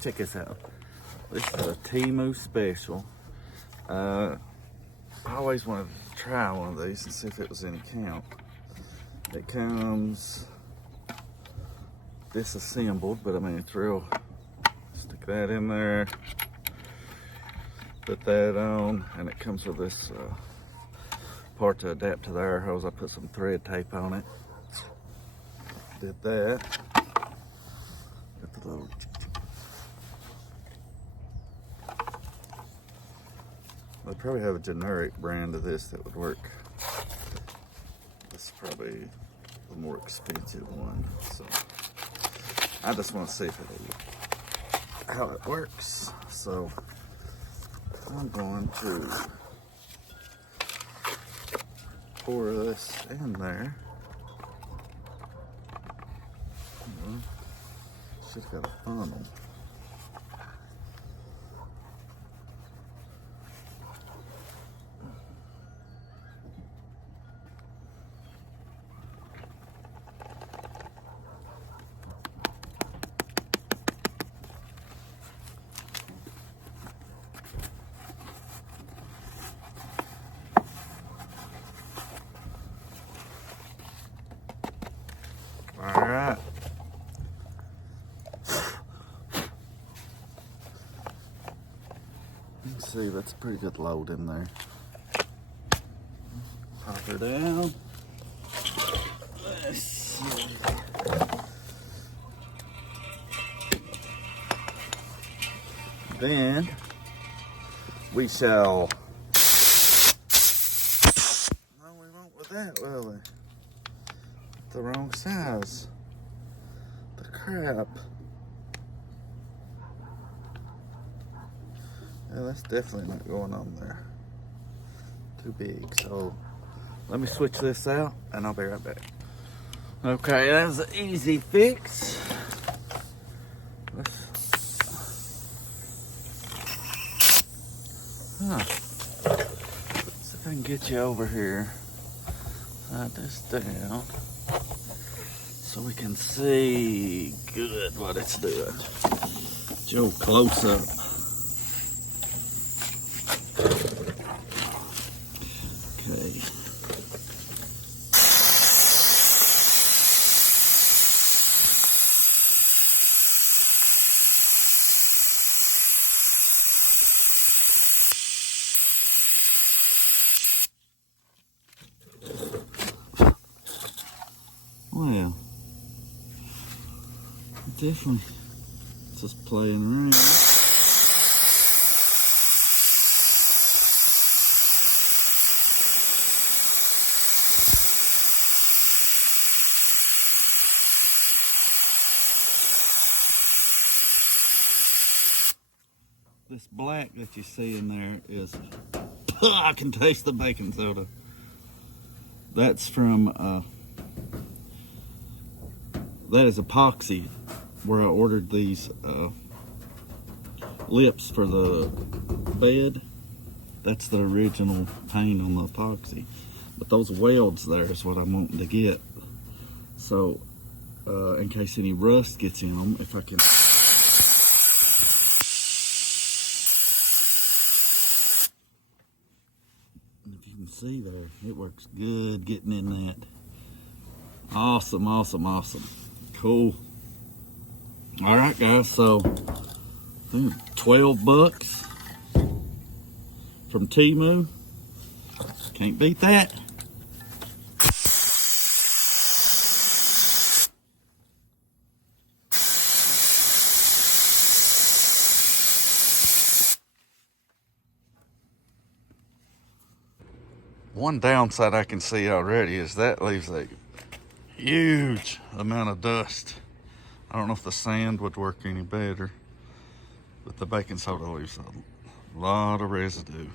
check this out. This is a Temu special. I always wanted to try one of these and see if it was any count. It comes disassembled, but I mean it's real. Stick that in there, put that on, and it comes with this part to adapt to the air hose. I put some thread tape on it. Did that. Got the little. They probably have a generic brand of this that would work. This is probably the more expensive one. So I just want to see how it works. So I'm going to pour this in there. She's got a funnel. All right. Let's see, that's a pretty good load in there. Pop her down. Let's see. Then we shall. No, we won't with that, will we? The wrong size. The crap. Yeah, that's definitely not going on there. Too big. So let me switch this out and I'll be right back. Okay, that was an easy fix. Let's see if I can get you over here. Slide this down so we can see good what it's doing. Joe, close up. Okay. Well, definitely just playing around. This black that you see in there is, I can taste the baking soda. That's from, that is epoxy, where I ordered these lips for the bed. That's the original paint on the epoxy. But those welds there is what I'm wanting to get. So, in case any rust gets in them, if I can. If you can see there, it works good getting in that. Awesome, awesome, awesome. Cool. All right, guys, so 12 bucks from Temu. Can't beat that. One downside I can see already is that leaves a huge amount of dust. I don't know if the sand would work any better, but the baking soda leaves a lot of residue.